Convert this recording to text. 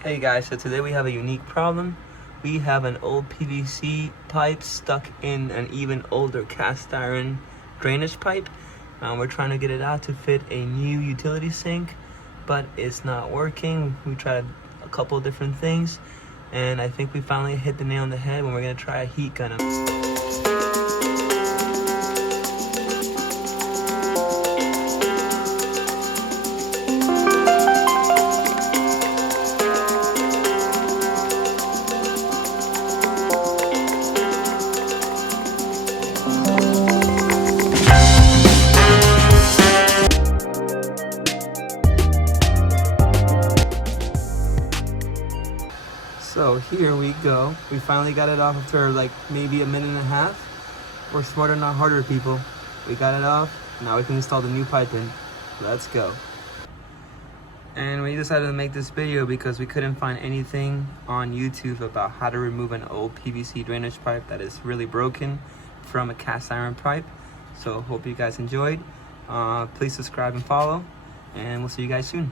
Hey guys, so today we have a unique problem. We have an old PVC pipe stuck in an even older cast iron drainage pipe. We're trying to get it out to fit a new utility sink, but it's not working. We tried a couple different things, and I think we finally hit the nail on the head when we're gonna try a heat gun. So here we go. We finally got it off after like maybe a minute and a half. We're smarter, not harder, people. We got it off. Now we can install the new pipe in. Let's go. And we decided to make this video because we couldn't find anything on YouTube about how to remove an old PVC drainage pipe that is really broken from a cast iron pipe. So hope you guys enjoyed. Please subscribe and follow, and we'll see you guys soon.